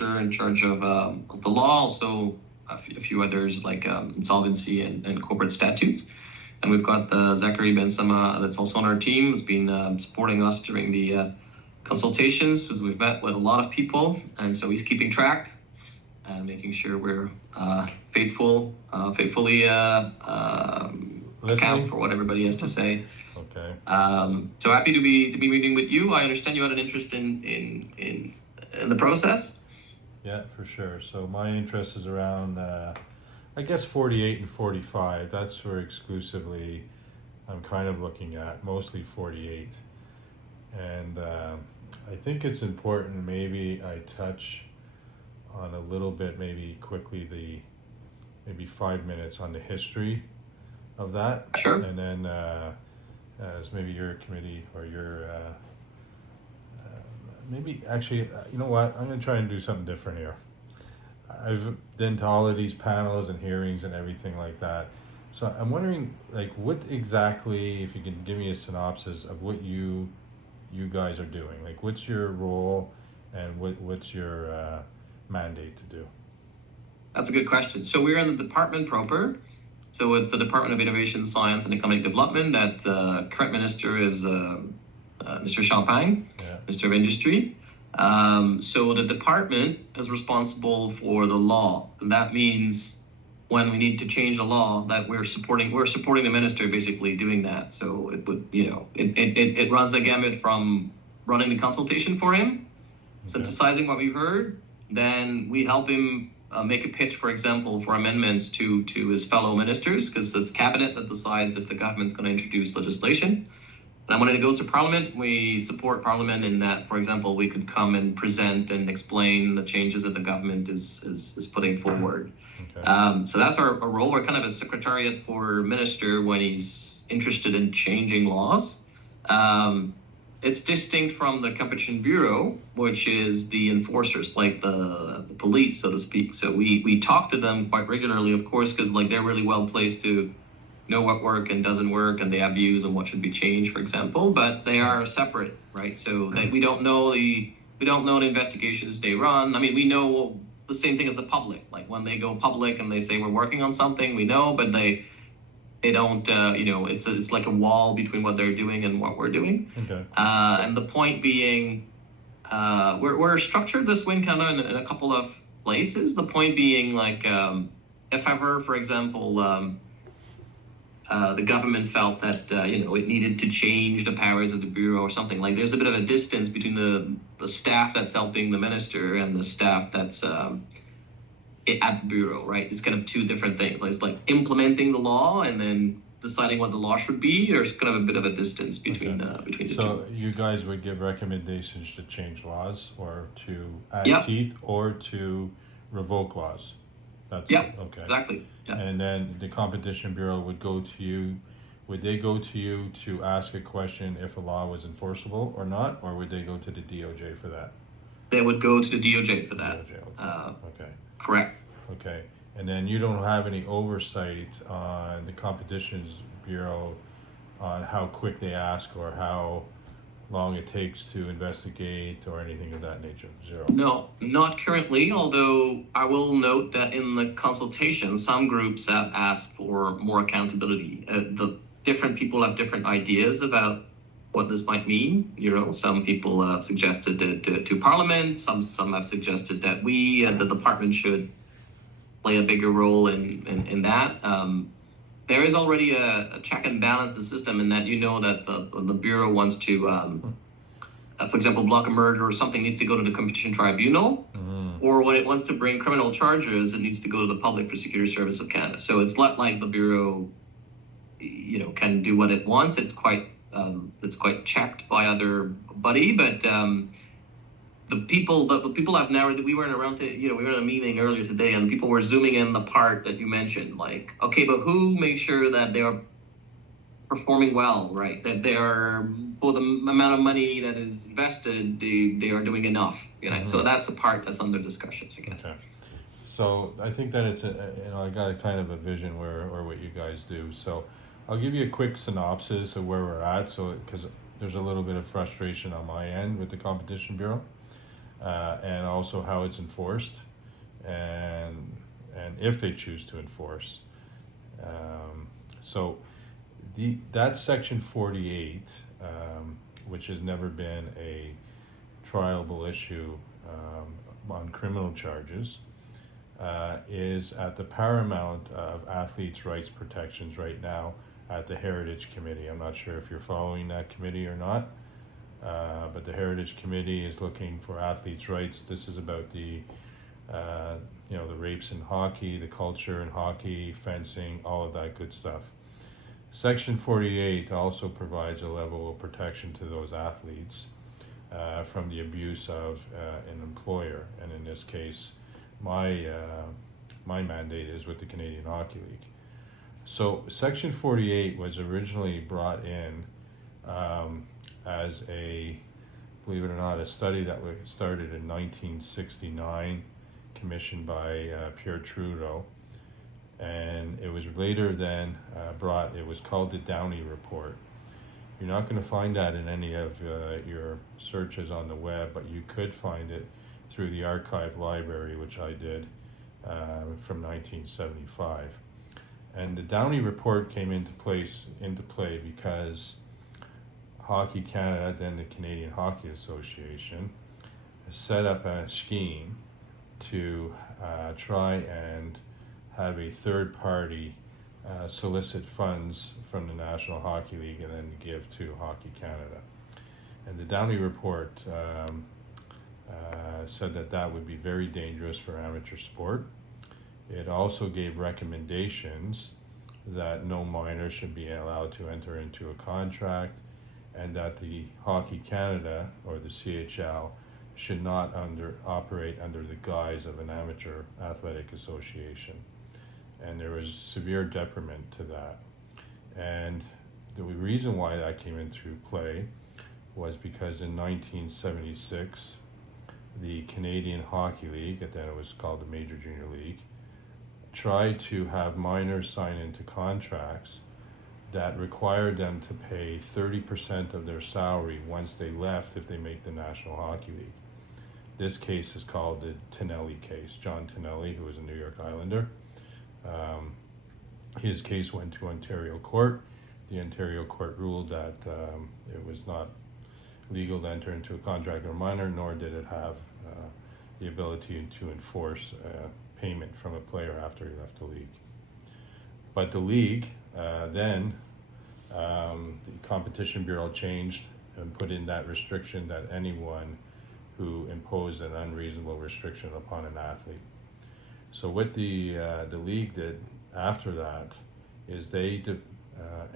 in charge of the law, also a few others like insolvency and corporate statutes. And we've got Zachary Ben-Sama that's also on our team. Has been supporting us during the consultations because we've met with a lot of people, and so he's keeping track and making sure we're faithfully account for what everybody has to say. Okay. So happy to be meeting with you. I understand you had an interest in the process. Yeah, for sure. So my interest is around, I guess 48 and 45. That's where exclusively I'm kind of looking at, mostly 48. And I think it's important maybe I touch on a little bit, maybe quickly, maybe 5 minutes on the history of that. Sure. And then as maybe your committee or your maybe actually, you know what? I'm going to try and do something different here. I've been to all of these panels and hearings and everything like that. So I'm wondering, like, what exactly, if you can give me a synopsis of what you guys are doing. Like, what's your role and what's your mandate to do? That's a good question. So we're in the department proper. So it's the Department of Innovation, Science and Economic Development. That current minister is Mr. Champagne, Yeah. Minister of Industry. So the department is responsible for the law. And that means when we need to change the law, that we're supporting the minister basically doing that. So it would, it runs the gamut from running the consultation for him, synthesizing what we've heard, then we help him make a pitch, for example, for amendments to his fellow ministers, because it's cabinet that decides if the government's going to introduce legislation. And when it goes to Parliament, we support Parliament in that, for example, we could come and present and explain the changes that the government is putting forward. Okay. So that's our role. We're kind of a secretariat for minister when he's interested in changing laws. It's distinct from the Competition Bureau, which is the enforcers, like the police, so to speak. So we talk to them quite regularly, of course, because like they're really well placed to know what work and doesn't work, and they have views on what should be changed, for example. But they are separate, right? So we don't know the investigations they run. I mean, we know the same thing as the public. Like when they go public and they say we're working on something, we know, but they don't. It's like a wall between what they're doing and what we're doing. Okay. And the point being, we're structured this way kind of in a couple of places. The point being, like, if ever, for example, the government felt that it needed to change the powers of the bureau or something, like there's a bit of a distance between the staff that's helping the minister and the staff that's at the bureau, right? It's kind of two different things. Like, it's like implementing the law and then deciding what the law should be. There's kind of a bit of a distance between the two. So you guys would give recommendations to change laws or to add Yeah. teeth or to revoke laws? That's Yeah, okay. exactly. Yeah. And then the Competition Bureau would go to you. Would they go to you to ask a question if a law was enforceable or not, or would they go to the DOJ for that? They would go to the DOJ for that. DOJ, okay. Okay. Correct. Okay. And then you don't have any oversight on the Competition Bureau on how quick they ask or how long it takes to investigate or anything of that nature? Zero. No, not currently, although I will note that in the consultation, some groups have asked for more accountability. The different people have different ideas about what this might mean. Some people have suggested to Parliament, some have suggested that we, the department, should play a bigger role in that. There is already a check and balance the system in that that the Bureau wants to, for example, block a merger or something needs to go to the Competition Tribunal, or when it wants to bring criminal charges, it needs to go to the Public Prosecutor Service of Canada. So it's not like the Bureau, can do what it wants. It's quite checked by other body, but the people have narrowed. We weren't around to, we were in a meeting earlier today, and people were zooming in the part that you mentioned, like, okay, but who makes sure that they are performing well, right? That they are, for the amount of money that is invested, they are doing enough, So that's the part that's under discussion, I guess. Okay. So I think that it's I got a kind of a vision or what you guys do. So I'll give you a quick synopsis of where we're at. So because there's a little bit of frustration on my end with the Competition Bureau. and also how it's enforced, and if they choose to enforce. So that section 48, which has never been a trialable issue on criminal charges, is at the paramount of athletes' rights protections right now at the Heritage Committee. I'm not sure if you're following that committee or not, but the Heritage Committee is looking for athletes' rights. This is about the the rapes in hockey, the culture in hockey, fencing, all of that good stuff. Section 48 also provides a level of protection to those athletes from the abuse of an employer, and in this case, my mandate is with the Canadian Hockey League. So Section 48 was originally brought in as a, believe it or not, a study that was started in 1969, commissioned by Pierre Trudeau, and it was later then it was called the Downey Report. You're not going to find that in any of your searches on the web, but you could find it through the archive library, which I did from 1975. And the Downey Report came into play because Hockey Canada, then the Canadian Hockey Association, set up a scheme to try and have a third party solicit funds from the National Hockey League and then give to Hockey Canada. And the Downey Report said that would be very dangerous for amateur sport. It also gave recommendations that no minor should be allowed to enter into a contract, and that the Hockey Canada, or the CHL, should not operate under the guise of an amateur athletic association. And there was severe detriment to that. And the reason why that came into play was because in 1976, the Canadian Hockey League, and then it was called the Major Junior League, tried to have minors sign into contracts that required them to pay 30% of their salary once they left if they make the National Hockey League. This case is called the Tonelli case. John Tonelli, who was a New York Islander, his case went to Ontario court. The Ontario court ruled that it was not legal to enter into a contract with a minor, nor did it have the ability to enforce payment from a player after he left the league. But the league then, the Competition Bureau changed and put in that restriction that anyone who imposed an unreasonable restriction upon an athlete. So what the league did after that is they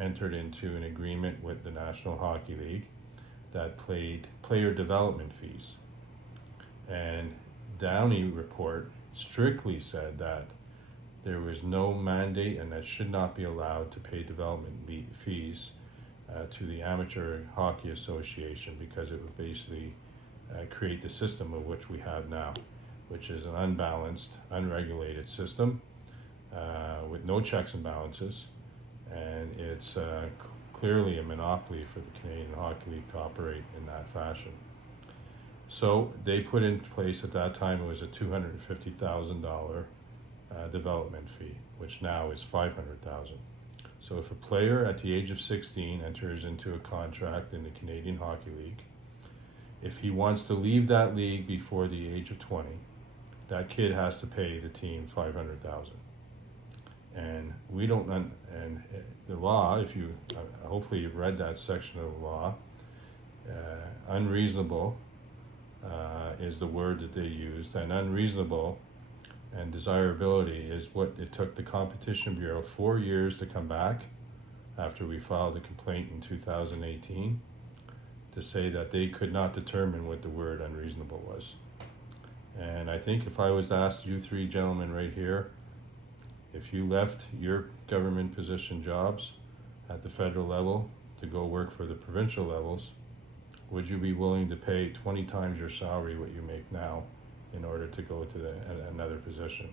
entered into an agreement with the National Hockey League that paid player development fees. And Downey Report strictly said that there was no mandate and that should not be allowed to pay development fees to the Amateur Hockey Association, because it would basically create the system of which we have now, which is an unbalanced, unregulated system with no checks and balances, and it's clearly a monopoly for the Canadian Hockey League to operate in that fashion. So they put in place at that time, it was a $250,000 development fee, which now is $500,000. So if a player at the age of 16 enters into a contract in the Canadian Hockey League, if he wants to leave that league before the age of 20, that kid has to pay the team $500,000. And we don't, and the law, if you, hopefully you've read that section of the law, unreasonable is the word that they used, and unreasonable and desirability is what it took the Competition Bureau 4 years to come back after we filed a complaint in 2018 to say that they could not determine what the word unreasonable was. And I think if I was to ask you three gentlemen right here, if you left your government position jobs at the federal level to go work for the provincial levels, would you be willing to pay 20 times your salary what you make now in order to go to another position?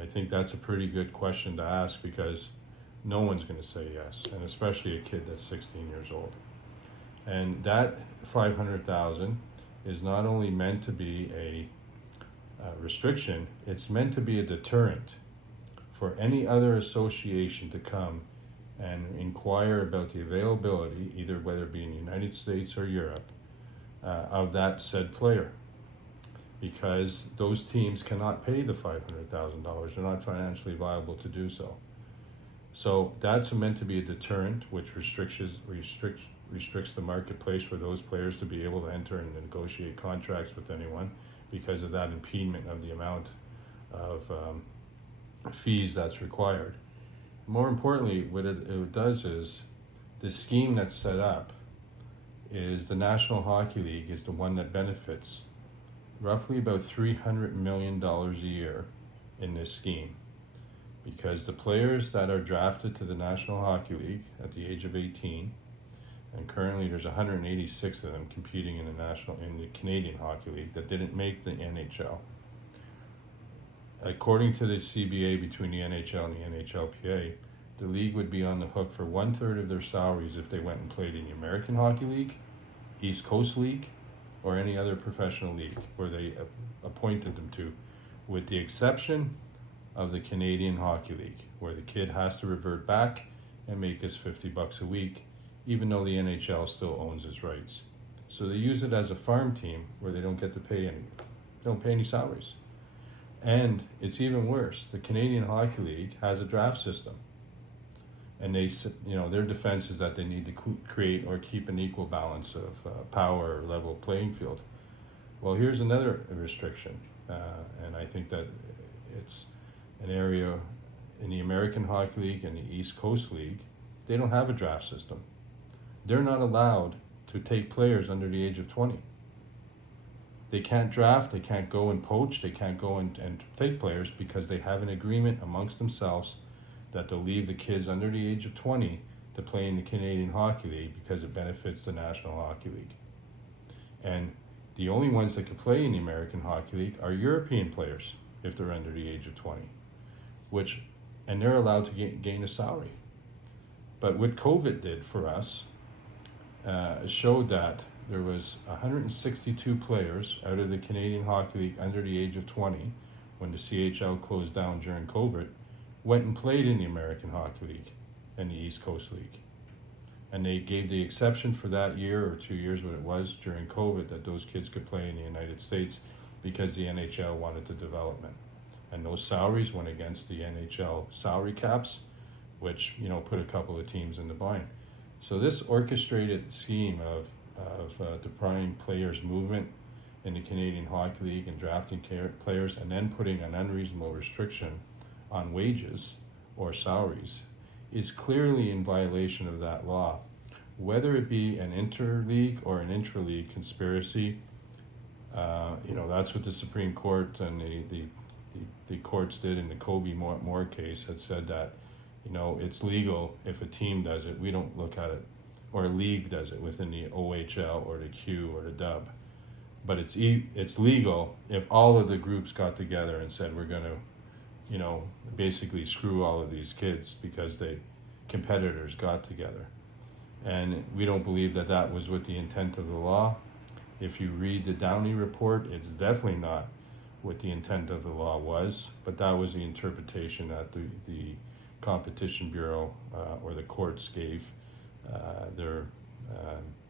I think that's a pretty good question to ask, because no one's going to say yes, and especially a kid that's 16 years old. And that $500,000 is not only meant to be a restriction, it's meant to be a deterrent for any other association to come and inquire about the availability, either whether it be in the United States or Europe, of that said player. Because those teams cannot pay the $500,000. They're not financially viable to do so. So that's meant to be a deterrent, which restricts the marketplace for those players to be able to enter and negotiate contracts with anyone because of that impediment of the amount of fees that's required. More importantly, what it does is the scheme that's set up is the National Hockey League is the one that benefits roughly about $300 million a year in this scheme, because the players that are drafted to the National Hockey League at the age of 18, and currently there's 186 of them competing in the Canadian Hockey League that didn't make the NHL. According to the CBA between the NHL and the NHLPA, the league would be on the hook for 1/3 of their salaries if they went and played in the American Hockey League, East Coast League, or any other professional league where they appointed them to, with the exception of the Canadian Hockey League, where the kid has to revert back and make his $50 a week, even though the NHL still owns his rights. So they use it as a farm team where they don't get to pay any salaries. And it's even worse. The Canadian Hockey League has a draft system, and their defense is that they need to create or keep an equal balance of power or level playing field. Well, here's another restriction, and I think that it's an area in the American Hockey League and the East Coast League. They don't have a draft system. They're not allowed to take players under the age of 20. They can't draft, they can't go and poach, they can't go and take players because they have an agreement amongst themselves that they'll leave the kids under the age of 20 to play in the Canadian Hockey League because it benefits the National Hockey League. And the only ones that can play in the American Hockey League are European players if they're under the age of 20, and they're allowed to gain a salary. But what COVID did for us showed that there was 162 players out of the Canadian Hockey League under the age of 20 when the CHL closed down during COVID, went and played in the American Hockey League and the East Coast League. And they gave the exception for that year or 2 years, what it was during COVID, that those kids could play in the United States because the NHL wanted the development. And those salaries went against the NHL salary caps, which put a couple of teams in the bind. So this orchestrated scheme of depriving players' movement in the Canadian Hockey League and drafting players and then putting an unreasonable restriction on wages or salaries is clearly in violation of that law. Whether it be an interleague or an intra-league conspiracy, that's what the Supreme Court and the courts did in the Kobe Moore case, had said that it's legal if a team does it. We don't look at it, or a league does it within the OHL or the Q or the Dub. But it's legal if all of the groups got together and said, we're going to, basically screw all of these kids because competitors got together. And we don't believe that that was what the intent of the law. If you read the Downey report, it's definitely not what the intent of the law was, but that was the interpretation that the Competition Bureau or the courts gave their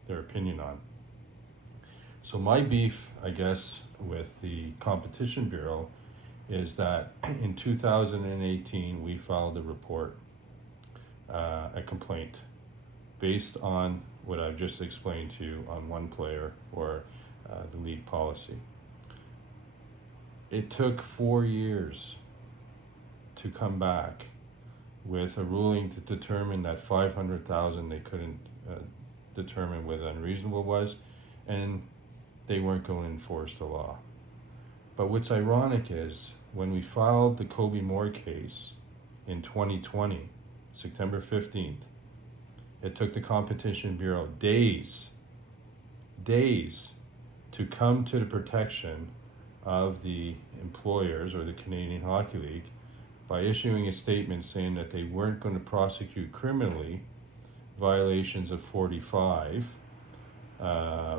opinion on. So my beef, I guess, with the Competition Bureau is that in 2018 we filed a report, a complaint, based on what I've just explained to you on one player or the league policy. It took 4 years to come back with a ruling to determine that $500,000 they couldn't determine what unreasonable was, and they weren't going to enforce the law. But what's ironic is when we filed the Kobe Moore case in 2020, September 15th, it took the Competition Bureau days to come to the protection of the employers or the Canadian Hockey League by issuing a statement saying that they weren't going to prosecute criminally violations of 45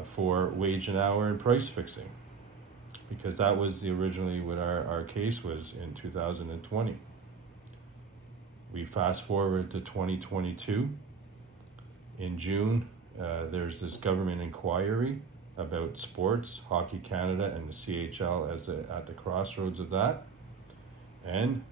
for wage and hour and price fixing, because that was originally what our case was in 2020. We fast forward to 2022. In June, there's this government inquiry about sports, Hockey Canada and the CHL at the crossroads of that. And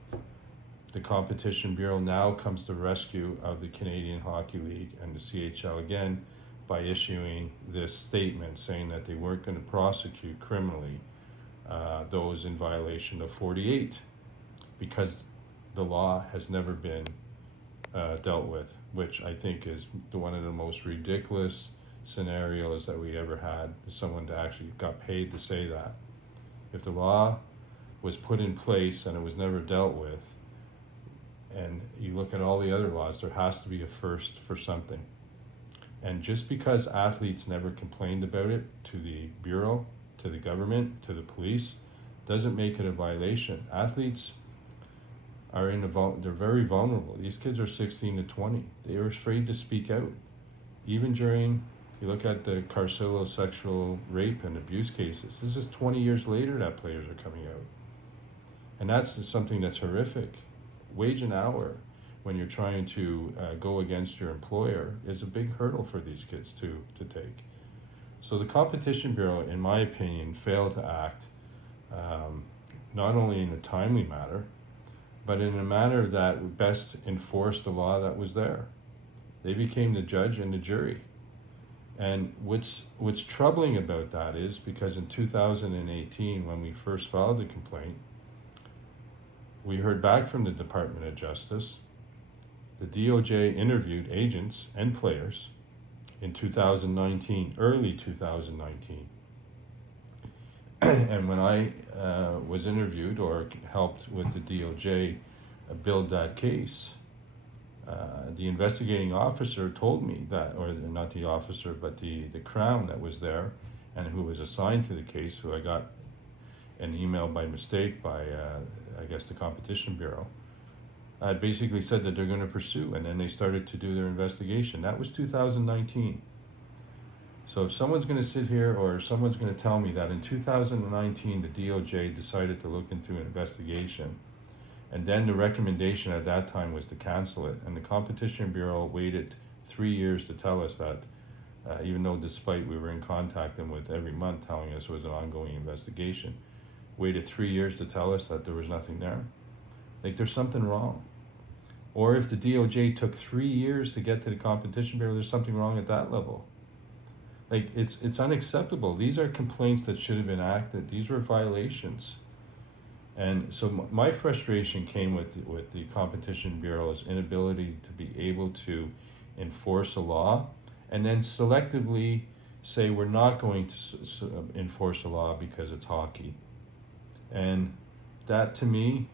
the Competition Bureau now comes to the rescue of the Canadian Hockey League and the CHL again by issuing this statement saying that they weren't going to prosecute criminally those in violation of 48, because the law has never been dealt with, which I think is one of the most ridiculous scenarios that we ever had. Someone that actually got paid to say that. If the law was put in place and it was never dealt with, and you look at all the other laws, there has to be a first for something. And just because athletes never complained about it to the Bureau, to the government, to the police, doesn't make it a violation. Athletes are they're very vulnerable. These kids are 16 to 20. They are afraid to speak out. Even during, you look at the Carcillo sexual rape and abuse cases, this is 20 years later that players are coming out. And that's something that's horrific. Wage and hour, when you're trying to go against your employer, is a big hurdle for these kids to take. So the Competition Bureau, in my opinion, failed to act not only in a timely manner, but in a manner that best enforced the law that was there. They became the judge and the jury. And what's troubling about that is because in 2018, when we first filed the complaint, we heard back from the Department of Justice. The DOJ interviewed agents and players in 2019, early 2019. And when I was interviewed or helped with the DOJ build that case, the investigating officer told me that, or not the officer, but the Crown that was there and who was assigned to the case, who I got an email by mistake by, I guess, the Competition Bureau, basically said that they're going to pursue, and then they started to do their investigation. That was 2019. So if someone's going to sit here or someone's going to tell me that in 2019 the DOJ decided to look into an investigation, and then the recommendation at that time was to cancel it, and the Competition Bureau waited 3 years to tell us that, even though despite we were in contact with every month telling us it was an ongoing investigation, waited 3 years to tell us that there was nothing there. Like, there's something wrong. Or if the DOJ took 3 years to get to the Competition Bureau, there's something wrong at that level. Like, it's unacceptable. These are complaints that should have been acted. These were violations. And so my frustration came with the Competition Bureau's inability to be able to enforce a law and then selectively say we're not going to enforce a law because it's hockey. And that, to me,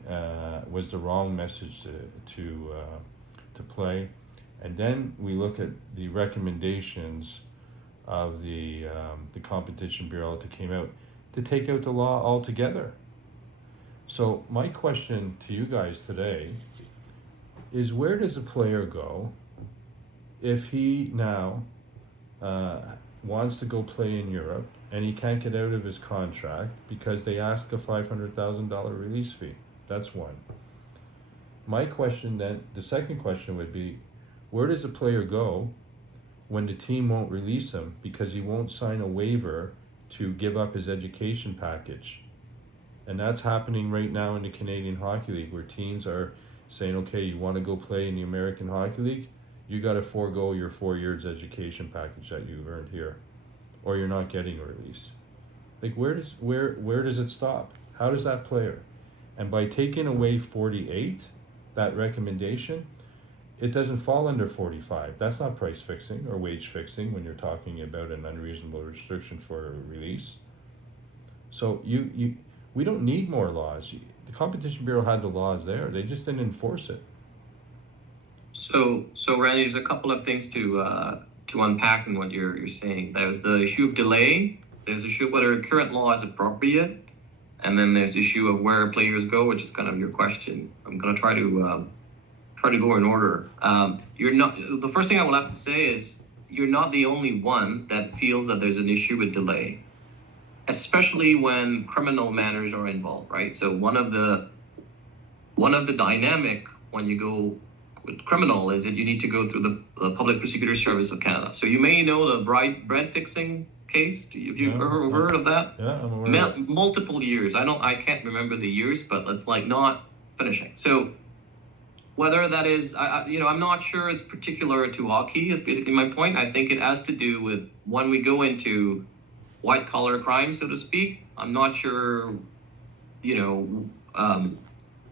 was the wrong message to play. And then we look at the recommendations of the Competition Bureau that came out to take out the law altogether. So my question to you guys today is, where does a player go if he now wants to go play in Europe and he can't get out of his contract because they ask a $500,000 release fee? That's one. My question then, the second question would be, where does a player go when the team won't release him because he won't sign a waiver to give up his education package? And that's happening right now in the Canadian Hockey League, where teams are saying, okay, you want to go play in the American Hockey League? You got to forego your 4 years education package that you earned here, or you're not getting a release. Like, where does it stop? How does that player? And by taking away 48, that recommendation, it doesn't fall under 45. That's not price fixing or wage fixing when you're talking about an unreasonable restriction for a release. So we don't need more laws. The Competition Bureau had the laws there. They just didn't enforce it. So Randy, there's a couple of things to unpack in what you're saying. There's the issue of delay. There's the issue of whether current law is appropriate, and then there's the issue of where players go, which is kind of your question. I'm going to try to go in order. The first thing I will have to say is you're not the only one that feels that there's an issue with delay, especially when criminal matters are involved, right? So one of the dynamic when you go with criminal is that you need to go through the Public Prosecutor Service of Canada. So you may know the bread fixing case. Have you ever heard of that? Yeah, I'm aware. Multiple years. I can't remember the years, but it's like not finishing. So whether that is, I'm not sure it's particular to hockey is basically my point. I think it has to do with when we go into white collar crime, so to speak. I'm not sure, we're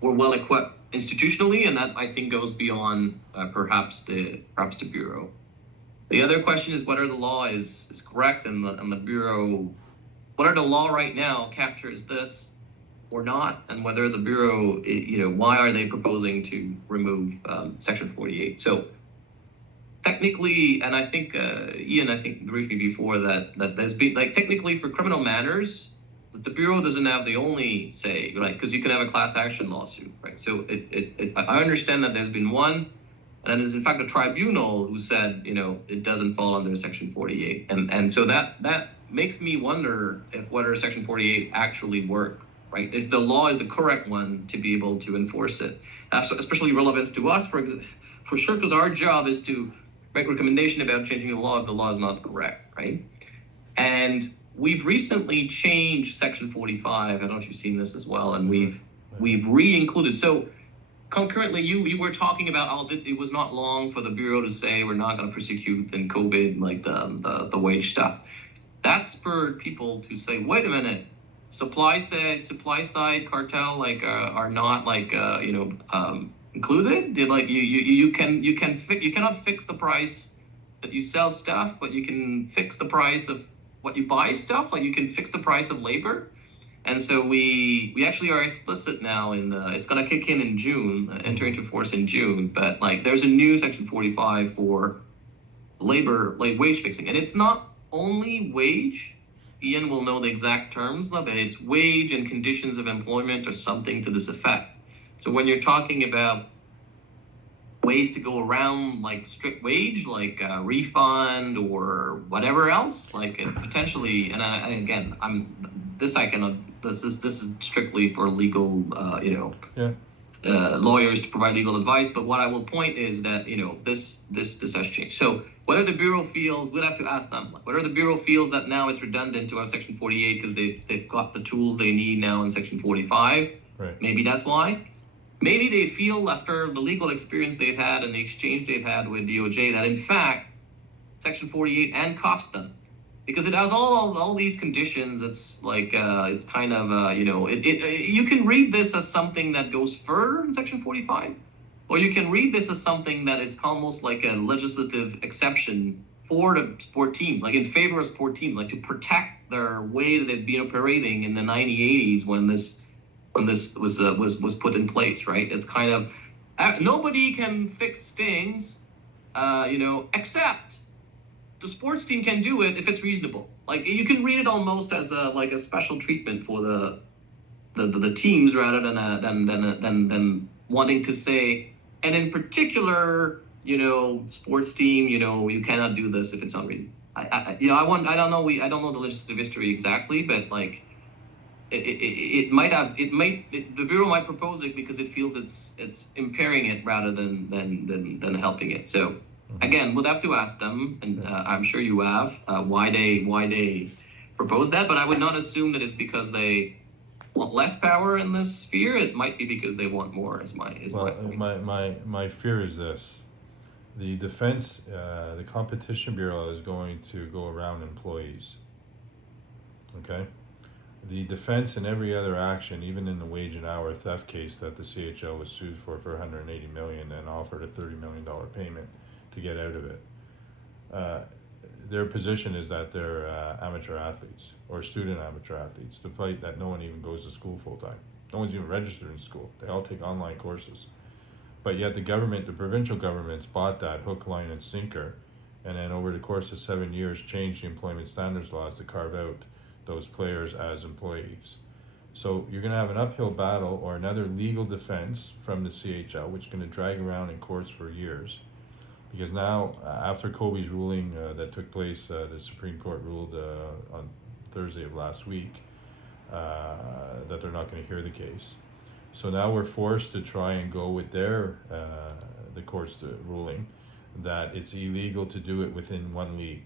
well equipped institutionally, and that I think goes beyond perhaps the Bureau. The other question is whether the law is correct and the Bureau, whether the law right now captures this or not, and whether the Bureau, why are they proposing to remove Section 48? So technically, and I think Ian, briefed me before that there's been, like, technically for criminal matters, the Bureau doesn't have the only say, right? Because you can have a class action lawsuit, right? So I understand that there's been one, and there's in fact a tribunal who said, it doesn't fall under Section 48, and so that makes me wonder if whether Section 48 actually work, right? If the law is the correct one to be able to enforce it, especially relevance to us, for sure, because our job is to make recommendation about changing the law if the law is not correct, right? And we've recently changed Section 45. I don't know if you've seen this as well, and we've re-included. So concurrently, you were talking about it was not long for the Bureau to say we're not going to prosecute in COVID, like the wage stuff. That spurred people to say, wait a minute, supply side cartel are not included. They're like you cannot fix the price that you sell stuff, but you can fix the price of what you buy stuff, like you can fix the price of labor. And so we actually are explicit now it's going to kick in June, enter into force in June, but like there's a new Section 45 for labor, like wage fixing. And it's not only wage, Ian will know the exact terms of it, it's wage and conditions of employment or something to this effect. So when you're talking about ways to go around like strict wage, like refund or whatever else, like potentially, this is strictly for legal, lawyers to provide legal advice. But what I will point is that this has changed. So whether the Bureau feels, we'll have to ask them, whether the Bureau feels that now it's redundant to have Section 48 because they've got the tools they need now in Section 45. Right. Maybe that's why. Maybe they feel after the legal experience they've had and the exchange they've had with DOJ that in fact Section 48 handcuffs them because it has all these conditions. It's like it's kind of you can read this as something that goes further in Section 45, or you can read this as something that is almost like a legislative exception for the sport teams, like in favor of sport teams, like to protect their way that they've been operating in the 1980s when this was put in place, right? It's kind of nobody can fix things, except the sports team can do it if it's reasonable. Like you can read it almost as a special treatment for the teams rather than wanting to say, and in particular, sports team, you cannot do this if it's unreasonable. I don't know the legislative history exactly, but like. The Bureau might propose it because it feels it's impairing it rather than helping it. So again, we'll have to ask them, and I'm sure you have why they propose that. But I would not assume that it's because they want less power in this sphere. It might be because they want more. My fear is this: the defense, the Competition Bureau is going to go around employees. Okay. The defense in every other action, even in the wage and hour theft case that the CHL was sued for $180 million and offered a $30 million payment to get out of it. Their position is that they're amateur athletes or student amateur athletes, despite that no one even goes to school full time. No one's even registered in school. They all take online courses. But yet the provincial governments bought that hook, line, and sinker, and then over the course of 7 years changed the employment standards laws to carve out those players as employees. So you're going to have an uphill battle or another legal defense from the CHL, which is going to drag around in courts for years, Because now, after Kobe's ruling that took place, the Supreme Court ruled on Thursday of last week that they're not going to hear the case. So now we're forced to try and go with the court's ruling that it's illegal to do it within one league.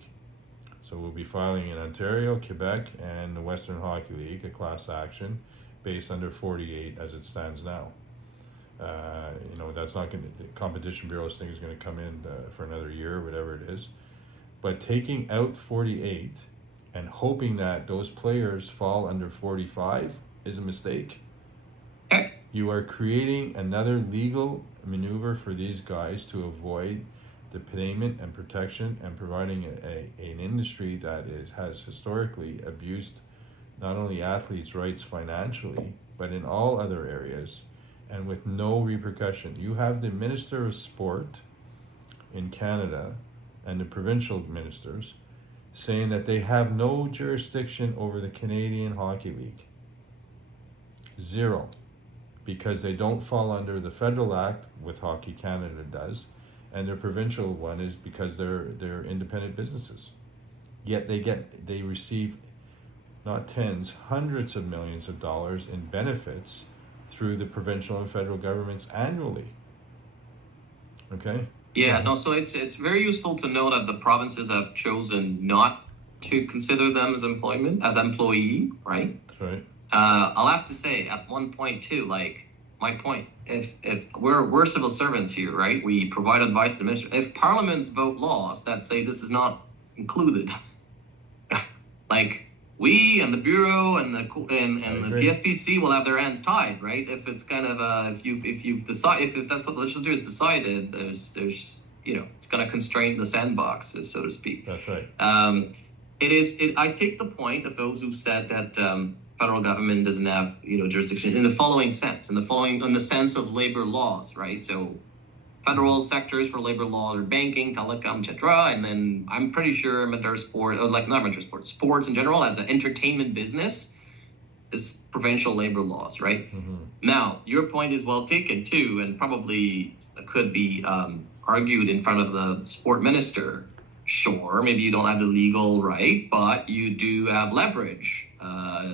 So we'll be filing in Ontario, Quebec, and the Western Hockey League a class action based under 48 as it stands now. That's not going to, the Competition Bureau's thing is going to come in for another year, whatever it is. But taking out 48 and hoping that those players fall under 45 is a mistake. You are creating another legal maneuver for these guys to avoid the payment and protection and providing an industry that has historically abused not only athletes' rights financially, but in all other areas, and with no repercussion. You have the Minister of Sport in Canada and the provincial ministers saying that they have no jurisdiction over the Canadian Hockey League. Zero. Because they don't fall under the federal act, with Hockey Canada does, and their provincial one is because they're independent businesses. Yet they receive not tens, hundreds of millions of dollars in benefits through the provincial and federal governments annually. Okay? Yeah, no, so it's very useful to know that the provinces have chosen not to consider them as employee, right? That's right. I'll have to say at one point too, like my point, if we're civil servants here, right? We provide advice to the minister. If parliaments vote laws that say this is not included, like we and the bureau and the PSPC will have their hands tied, right? If it's kind of if that's what the legislature has decided, there's it's going to constrain the sandbox, so to speak. That's right. I take the point of those who've said that federal government doesn't have jurisdiction in the following sense, in the sense of labor laws, right? So federal sectors for labor law are banking, telecom, etc. And then I'm pretty sure sports in general as an entertainment business is provincial labor laws, right? Mm-hmm. Now, your point is well taken too, and probably could be argued in front of the sport minister. Sure, maybe you don't have the legal right, but you do have leverage.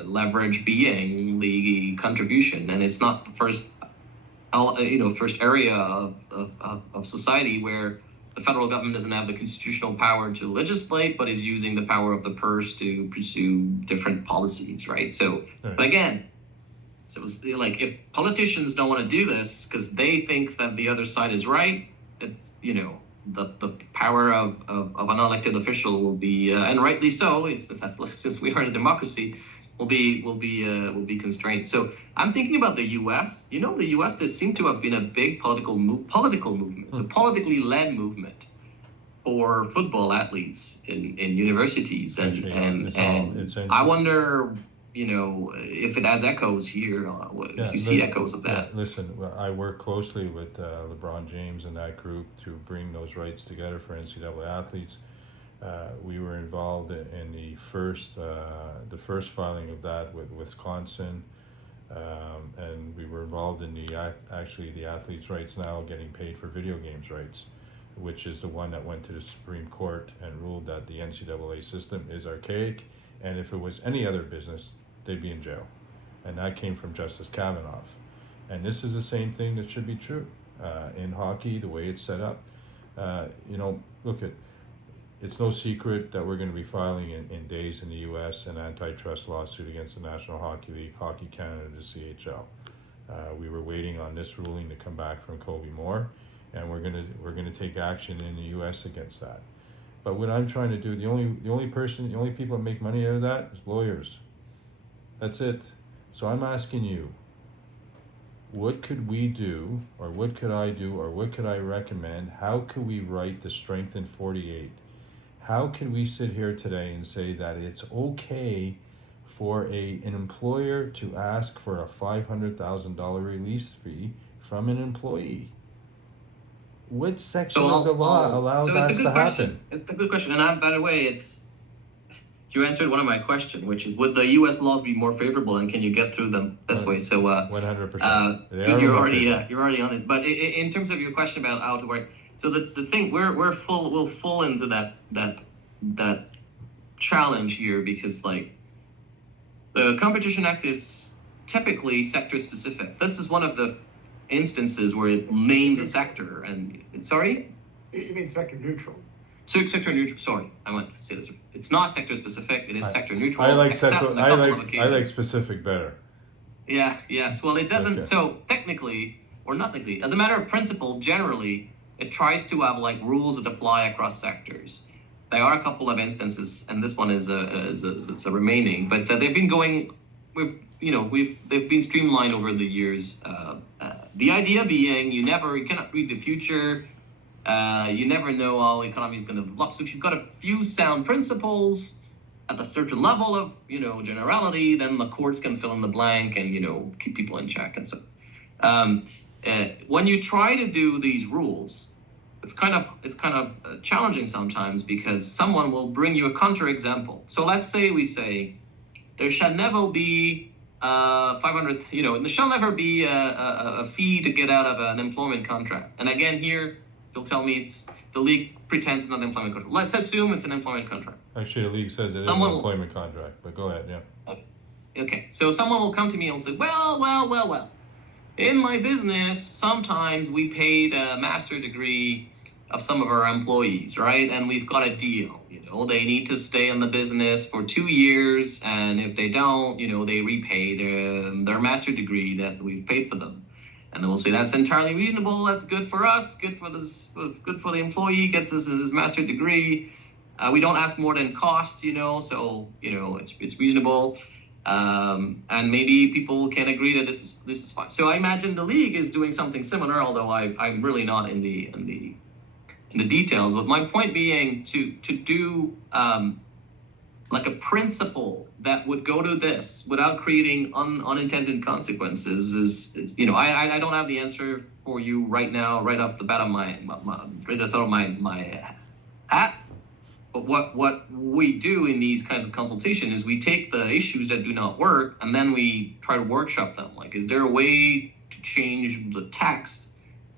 Leverage being the contribution, and it's not the first area of society where the federal government doesn't have the constitutional power to legislate, but is using the power of the purse to pursue different policies, right? So, right. But again, so it was like if politicians don't want to do this because they think that the other side is right, it's the power of an unelected official will be, and rightly so, since we are in a democracy, will be constrained. So I'm thinking about the U.S. The U.S. there seemed to have been a big political movement. It's a politically led movement for football athletes in universities, and I wonder, if it has echoes here, if you see echoes of that. Yeah, listen, I work closely with LeBron James and that group to bring those rights together for NCAA athletes. We were involved in the first filing of that with Wisconsin, and we were involved in the athletes' rights now getting paid for video games rights, which is the one that went to the Supreme Court and ruled that the NCAA system is archaic, and if it was any other business, they'd be in jail. And that came from Justice Kavanaugh. And this is the same thing that should be true in hockey, the way it's set up. It's no secret that we're going to be filing in days in the U.S. an antitrust lawsuit against the National Hockey League, Hockey Canada, the CHL. We were waiting on this ruling to come back from Kobe Moore, and we're going to take action in the U.S. against that. But what I'm trying to do, the only people that make money out of that is lawyers. That's it. So I'm asking you, what could we do, or what could I do, or what could I recommend? How could we write the Strengthen 48? How can we sit here today and say that it's okay for an employer to ask for a $500,000 release fee from an employee? What section of the law allows that to happen? It's a good question. And by the way, you answered one of my questions, which is, would the U.S. laws be more favorable, and can you get through them this way? So 100%. You're already on it. But in terms of your question about how to work, So the thing we'll fall into that challenge here, because like the Competition Act is typically sector specific. This is one of the instances where it names a sector, and sorry? You mean sector neutral? So sector neutral. Sorry, I meant to say this. It's not sector specific. It is sector neutral. I like except sector. on a couple of occasions. I like specific better. Yeah. Yes. Well, it doesn't. Okay. So technically, or not technically, as a matter of principle, generally, it tries to have like rules that apply across sectors. There are a couple of instances, and this one is a remaining, but they've been going. They've been streamlined over the years. The idea being, you cannot read the future. You never know how the economy is going to develop. So if you've got a few sound principles at a certain level of generality, then the courts can fill in the blank and keep people in check and so. When you try to do these rules, it's kind of challenging sometimes, because someone will bring you a counterexample. So let's say we say there shall never be 500. There shall never be a fee to get out of an employment contract. And again, here you'll tell me it's the league pretends it's not an employment contract. Let's assume it's an employment contract. Actually, the league says it is an employment contract, but go ahead, yeah. Okay, so someone will come to me and say, well. In my business, sometimes we paid a master degree of some of our employees, right? And we've got a deal, they need to stay in the business for 2 years, and if they don't, they repay their master degree that we've paid for them. And then we'll say that's entirely reasonable, that's good for us, good for the employee, gets his master degree. We don't ask more than cost, so it's reasonable. And maybe people can agree that this is fine. So I imagine the league is doing something similar, although I'm really not in the details. But my point being to do like a principle that would go to this without creating unintended consequences is I don't have the answer for you right now, right off the bat of my hat. But what we do in these kinds of consultation is we take the issues that do not work and then we try to workshop them. Like, is there a way to change the text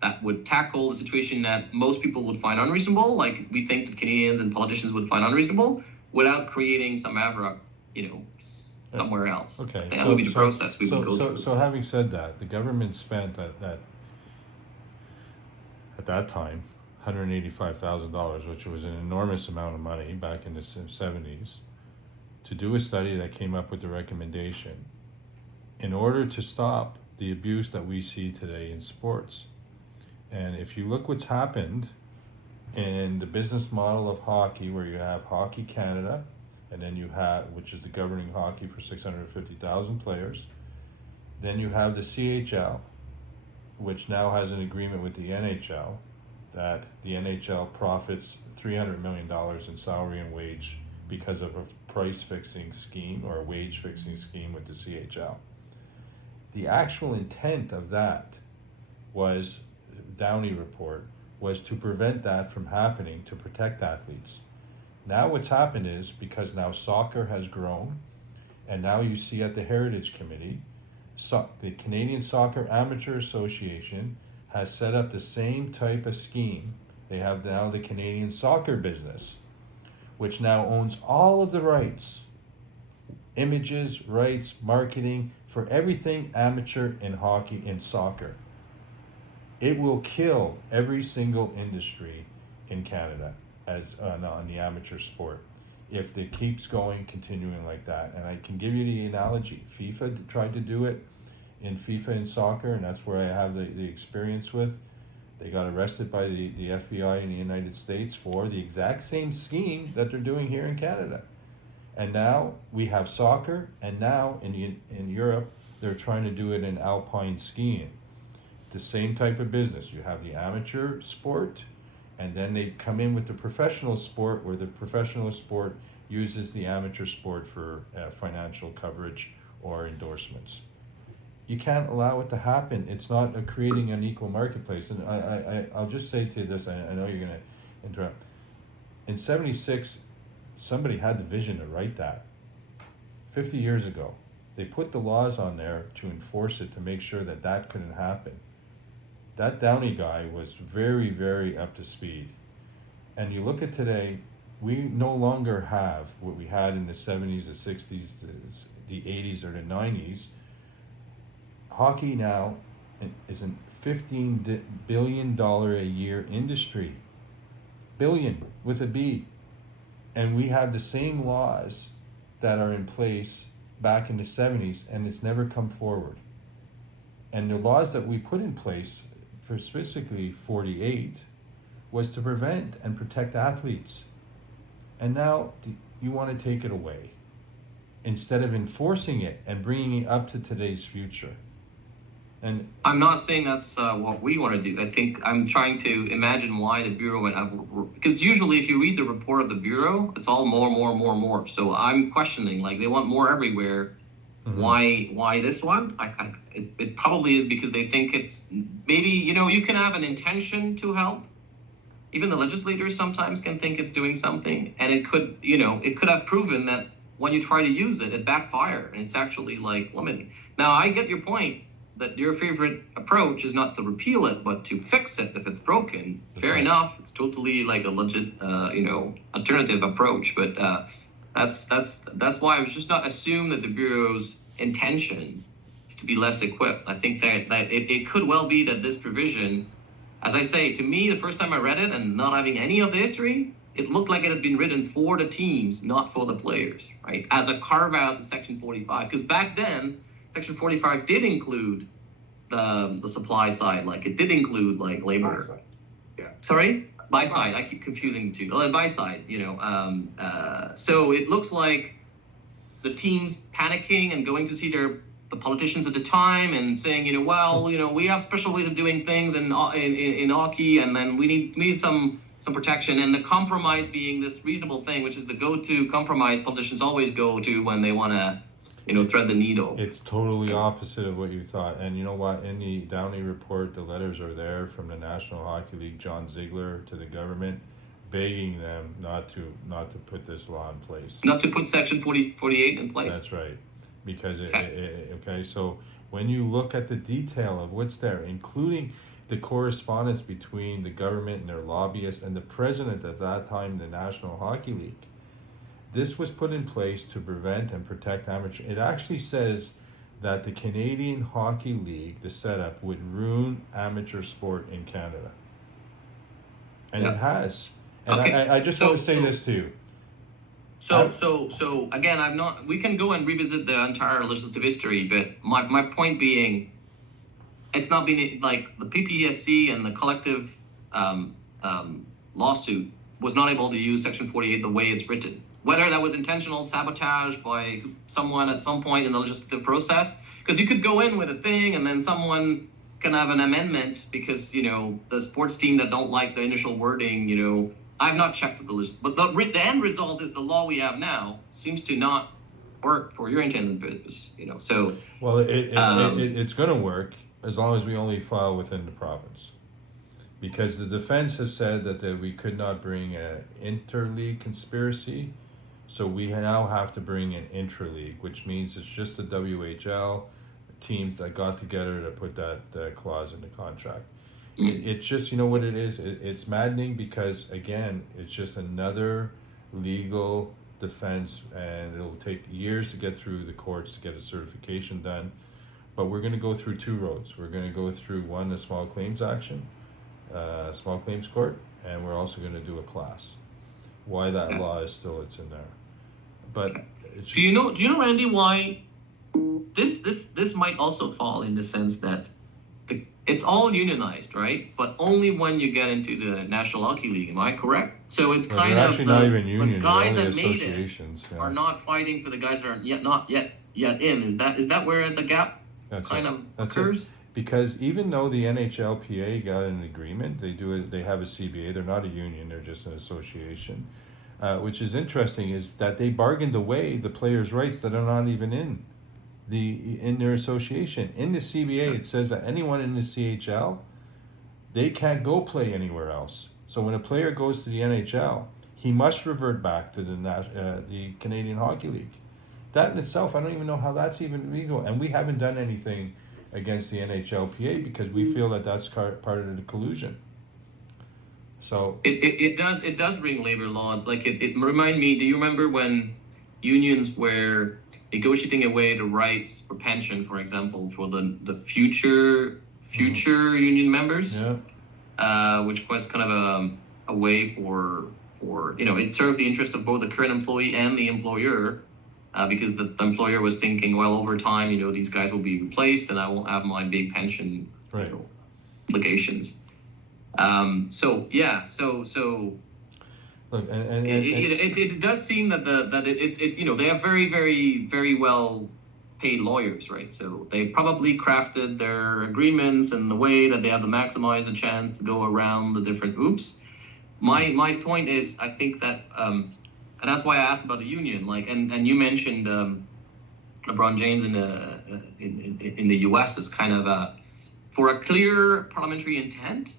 that would tackle the situation that most people would find unreasonable, like we think that Canadians and politicians would find unreasonable, without creating some havoc, somewhere else? Okay. That would be the process we would go through. So having said that, the government spent that at that time $185,000, which was an enormous amount of money back in the 70s, to do a study that came up with the recommendation in order to stop the abuse that we see today in sports. And if you look what's happened in the business model of hockey, where you have Hockey Canada, and then you have, which is the governing hockey for 650,000 players, then you have the CHL, which now has an agreement with the NHL, that the NHL profits $300 million in salary and wage because of a price fixing scheme or a wage fixing scheme with the CHL. The actual intent of that was, Downey report, was to prevent that from happening, to protect athletes. Now what's happened is, because now soccer has grown, and now you see at the Heritage Committee, the Canadian Soccer Amateur Association has set up the same type of scheme. They have now the Canadian Soccer Business, which now owns all of the rights, images, rights, marketing, for everything amateur in hockey and soccer. It will kill every single industry in Canada as on the amateur sport if it keeps continuing like that. And I can give you the analogy. FIFA tried to do it in FIFA and soccer, and that's where I have the experience with. They got arrested by the FBI in the United States for the exact same scheme that they're doing here in Canada. And now we have soccer, and now in Europe they're trying to do it in alpine skiing. The same type of business. You have the amateur sport, and then they come in with the professional sport, where the professional sport uses the amateur sport for financial coverage or endorsements. You can't allow it to happen. It's not creating an equal marketplace. And I'll just say to you this, I know you're going to interrupt. In 76, somebody had the vision to write that. 50 years ago. They put the laws on there to enforce it, to make sure that couldn't happen. that Downey guy was very, very up to speed. And you look at today, we no longer have what we had in the 70s, the 60s, the 80s, or the 90s. Hockey now is a $15 billion a year industry. Billion with a B. And we have the same laws that are in place back in the 70s, and it's never come forward. And the laws that we put in place for specifically 48 was to prevent and protect athletes. And now you want to take it away instead of enforcing it and bringing it up to today's future. And I'm not saying that's what we want to do. I think I'm trying to imagine why the Bureau went up. Because usually if you read the report of the Bureau, it's all more. So I'm questioning, like, they want more everywhere. Mm-hmm. Why this one? It probably is because they think it's maybe, you can have an intention to help. Even the legislators sometimes can think it's doing something, and it could have proven that when you try to use it, it backfire, and it's actually like limiting. Now, I get your point that your favorite approach is not to repeal it, but to fix it if it's broken. Okay. Fair enough. It's totally like a legit, alternative approach. But that's why I was just not assume that the Bureau's intention is to be less equipped. I think that it could well be that this provision, as I say, to me, the first time I read it and not having any of the history, it looked like it had been written for the teams, not for the players, right? As a carve out in Section 45. Because back then, Section 45 did include the supply side, like it did include like labor. Buy side. Yeah. Sorry? Buy side. I keep confusing the two. Buy side, So it looks like the teams panicking and going to see the politicians at the time and saying, we have special ways of doing things in hockey, and then we need some protection. And the compromise being this reasonable thing, which is the go-to compromise politicians always go to when they want to thread the needle. It's totally opposite of what you thought. And you know what? In the Downey report, the letters are there from the National Hockey League, John Ziegler, to the government, begging them not to put this law in place. Not to put Section 48 in place. That's right. Because, so when you look at the detail of what's there, including the correspondence between the government and their lobbyists and the president at that time, the National Hockey League, this was put in place to prevent and protect amateur. It actually says that the Canadian Hockey League, the setup, would ruin amateur sport in Canada. And it has. And okay. I just want to say this to you. So again, we can go and revisit the entire legislative history, but my point being, it's not been like the PPSC and the collective lawsuit was not able to use Section 48 the way it's written. Whether that was intentional sabotage by someone at some point in the legislative process, because you could go in with a thing and then someone can have an amendment because, the sports team that don't like the initial wording, I've not checked the list, but the end result is the law we have now seems to not work for your intended purpose, so. Well, it's going to work as long as we only file within the province. Because the defense has said that we could not bring an interleague conspiracy. So we now have to bring an intra-league, which means it's just the WHL teams that got together to put that clause in the contract. It's just, you know what it is? It's maddening because, again, it's just another legal defense, and it'll take years to get through the courts to get a certification done. But we're going to go through two roads. We're going to go through one, the small claims action, small claims court, and we're also going to do a class. Why that law is still it's in there, but do you know Randy, why this might also fall in the sense that it's all unionized, right? But only when you get into the National Hockey League. Am I correct? So it's kind of not even union, the guys that made it are not fighting for the guys that are not yet in. Is that where the gap occurs? It. Because even though the NHLPA got an agreement, they have a CBA. They're not a union; they're just an association. Which is interesting is that they bargained away the players' rights that are not even in their association. In the CBA, it says that anyone in the CHL, they can't go play anywhere else. So when a player goes to the NHL, he must revert back to the Canadian Hockey League. That in itself, I don't even know how that's even legal, and we haven't done anything against the NHLPA because we feel that that's part of the collusion. So it does bring labor law. Like it remind me. Do you remember when unions were negotiating away the rights for pension, for example, for the future union members? Yeah. Which was kind of a way for it served the interest of both the current employee and the employer, because the employer was thinking, well, over time, these guys will be replaced, and I won't have my big pension Right. obligations. So Look, it does seem that it's they have very, very, very well paid lawyers, right? So they probably crafted their agreements in the way that they have to maximize the chance to go around the different hoops. My point is, I think that, and that's why I asked about the union. Like, and you mentioned LeBron James in the U.S. is kind of for a clear parliamentary intent.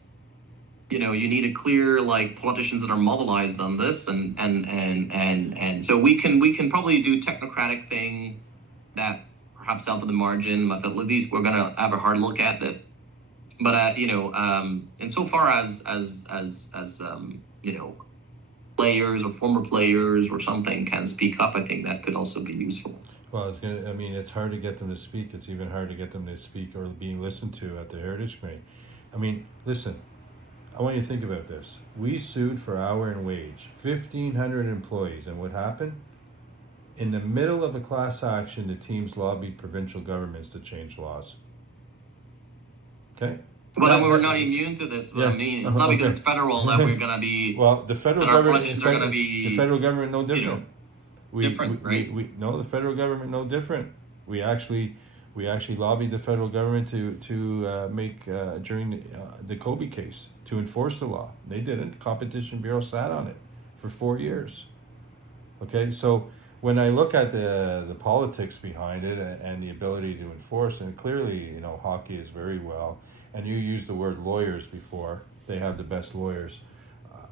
You need a clear, like, politicians that are mobilized on this, and so we can probably do technocratic thing that perhaps out of the margin, but at least we're gonna have a hard look at it. But and so far as players or former players or something can speak up, I think that could also be useful. Well, it's hard to get them to speak. It's even hard to get them to speak or being listened to at the Heritage Committee. I mean, listen, I want you to think about this. We sued for hour and wage, 1,500 employees, and what happened? In the middle of a class action, the teams lobbied provincial governments to change laws. Okay? Well, then we're not immune to this. What I mean, it's not because it's federal that we're gonna be. Well, the federal government, the federal government, no different. Different, right? No, the federal government, no different. We actually lobbied the federal government to make during the Kobe case to enforce the law. They didn't. Competition Bureau sat on it for 4 years. Okay, so when I look at the politics behind it and the ability to enforce, and clearly, hockey is very well, and you used the word lawyers before, they have the best lawyers.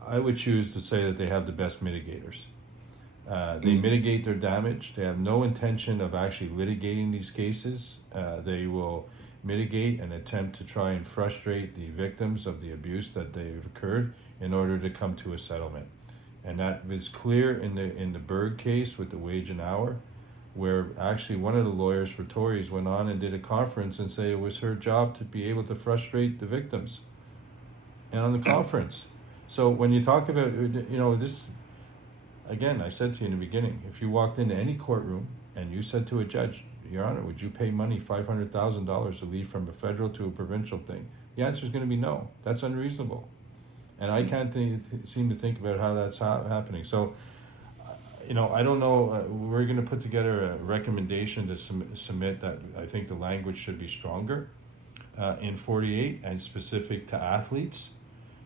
I would choose to say that they have the best mitigators. They mitigate their damage. They have no intention of actually litigating these cases. They will mitigate and attempt to try and frustrate the victims of the abuse that they've occurred in order to come to a settlement. And that was clear in the Berg case with the wage and hour, where actually one of the lawyers for Tories went on and did a conference and say it was her job to be able to frustrate the victims. And on the conference. So when you talk about, this, again, I said to you in the beginning, if you walked into any courtroom and you said to a judge, Your Honor, would you pay money, $500,000 to leave from a federal to a provincial thing? The answer is going to be no. That's unreasonable. And I can't seem to think about how that's happening. So, I don't know. We're going to put together a recommendation to submit that I think the language should be stronger in 48 and specific to athletes,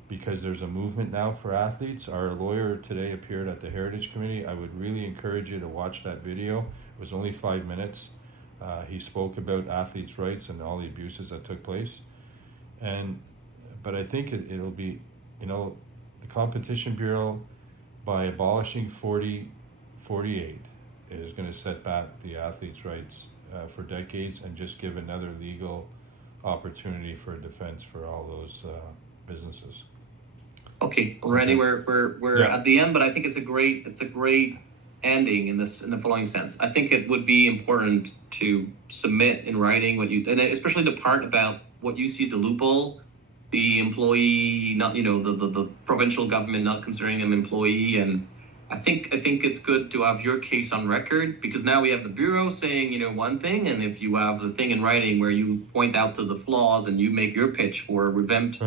because there's a movement now for athletes. Our lawyer today appeared at the Heritage Committee. I would really encourage you to watch that video. It was only 5 minutes. He spoke about athletes' rights and all the abuses that took place. But I think it'll be, the Competition Bureau, by abolishing 48, is going to set back the athletes' rights for decades and just give another legal opportunity for defense for all those businesses. Okay, Randy, we're at the end, but I think it's a great ending in the following sense. I think it would be important to submit in writing and especially the part about what you see as the loophole, the employee, not the provincial government not considering an employee, and I think it's good to have your case on record, because now we have the Bureau saying one thing, and if you have the thing in writing where you point out to the flaws and you make your pitch for revamped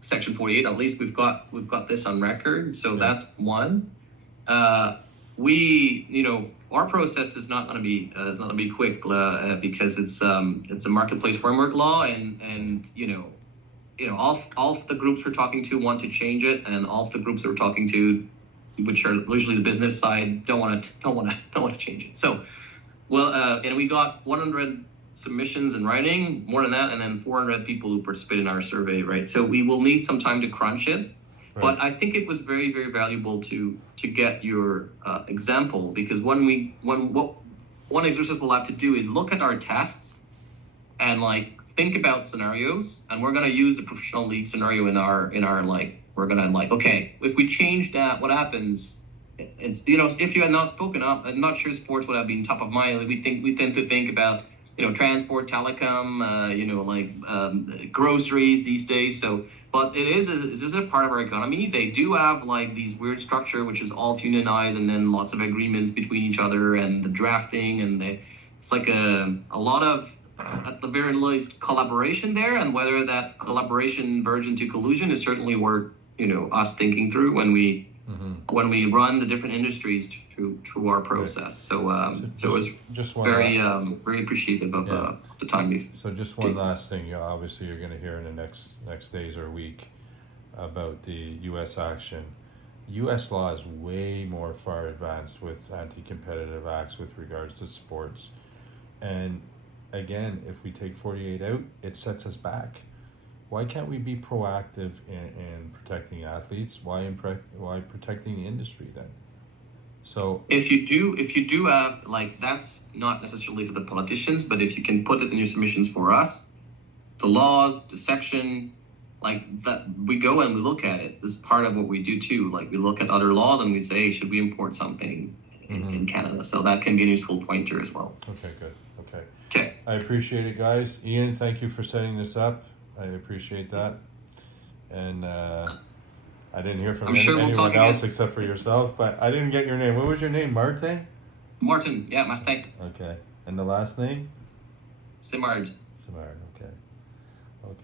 Section 48, at least we've got this on record. So that's one. Our process is not going to be quick because it's a marketplace framework law, and all the groups we're talking to want to change it, and all the groups that we're talking to, which are usually the business side, don't want to change it. So, and we got 100 submissions in writing, more than that, and then 400 people who participate in our survey, right? So we will need some time to crunch it, but I think it was very, very valuable to get your example, because one exercise we'll have to do is look at our tests and like think about scenarios, and we're gonna use the professional league scenario in our like, we're gonna like, okay, if we change that, what happens? It's, you know, if you had not spoken up, I'm not sure sports would have been top of mind. Like, we tend to think about, you know, transport, telecom, you know, like groceries these days. So, but this is a part of our economy. They do have like these weird structure, which is all unionized, and then lots of agreements between each other, and the drafting, and it's like a lot of, at the very least, collaboration there. And whether that collaboration verges into collusion is certainly worth, you know, us thinking through when we run the different industries through our process. So it was just one very very appreciative of the time we've. So just one last thing, obviously you're going to hear in the next days or week about the U.S. action. U.S. law is way more far advanced with anti-competitive acts with regards to sports, and again, if we take 48 out, it sets us back. Why can't we be proactive in protecting athletes? Why protecting the industry then? So if you do have, like, that's not necessarily for the politicians, but if you can put it in your submissions for us, the laws, the section, like that, we go and we look at it. This is part of what we do too. Like, we look at other laws and we say, hey, should we import something in Canada? So that can be a useful pointer as well. Okay, good. Okay. I appreciate it, guys. Ian, thank you for setting this up. I appreciate that. And I didn't hear from anyone else except for yourself, but I didn't get your name. What was your name? Martin? Martin, yeah, Martin. Okay. And the last name? Simard. Simard, okay.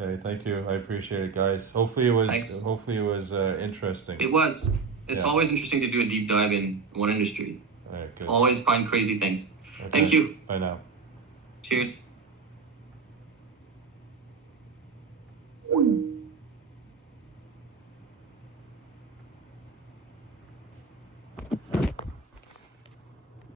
Okay, thank you. I appreciate it, guys. Hopefully it was interesting. It was. It's always interesting to do a deep dive in one industry. All right, good. Always find crazy things. Okay. Thank you. Bye now. Cheers.